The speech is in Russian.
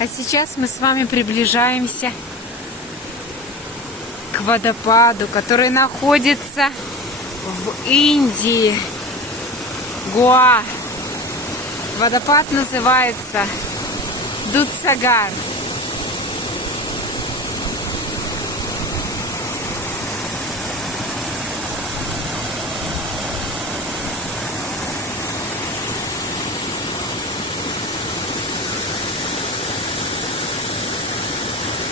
А сейчас мы с вами приближаемся к водопаду, который находится в Индии. Гоа. Водопад называется Дудсагар.